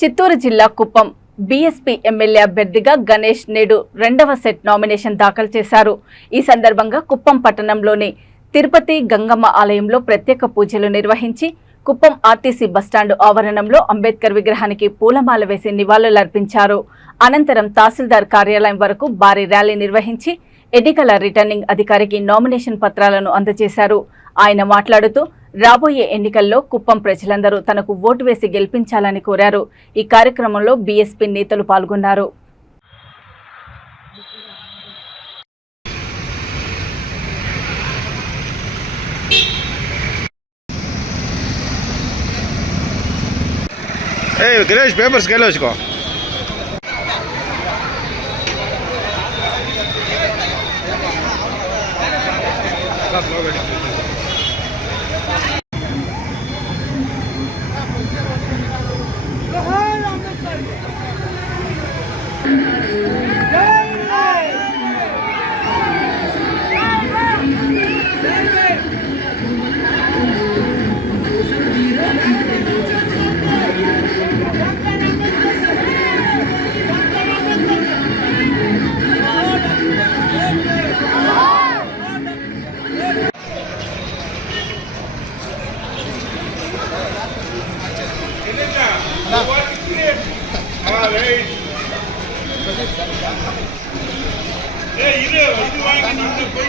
చిత్తూరు జిల్లా Kuppam BSP MLA అభ్యర్థిగా గణేష్ నేడు రెండవ సెట్ నామినేషన్ దాఖలు చేశారు. ఈ సందర్భంగా కుప్పం పట్టణంలోని తిరుపతి గంగమ్మ ఆలయంలో ప్రత్యేక పూజలు నిర్వహించి కుప్పం ఆర్టీసీ బస్టాండు ఆవరణంలో అంబేద్కర్ విగ్రహానికి పూలమాల వేసి నివాళులర్పించారు. అనంతరం తహసీల్దార్ కార్యాలయం వరకు భారీ ర్యాలీ నిర్వహించి ఎన్నికల రిటర్నింగ్ అధికారికి నామినేషన్ పత్రాలను అందజేశారు. ఆయన మాట్లాడుతూ రాబోయే ఎన్నికల్లో కుప్పం ప్రజలందరూ తనకు ఓటు వేసి గెలిపించాలని కోరారు. ఈ కార్యక్రమంలో బీఎస్పీ నేతలు పాల్గొన్నారు. இது வாங்கி போய்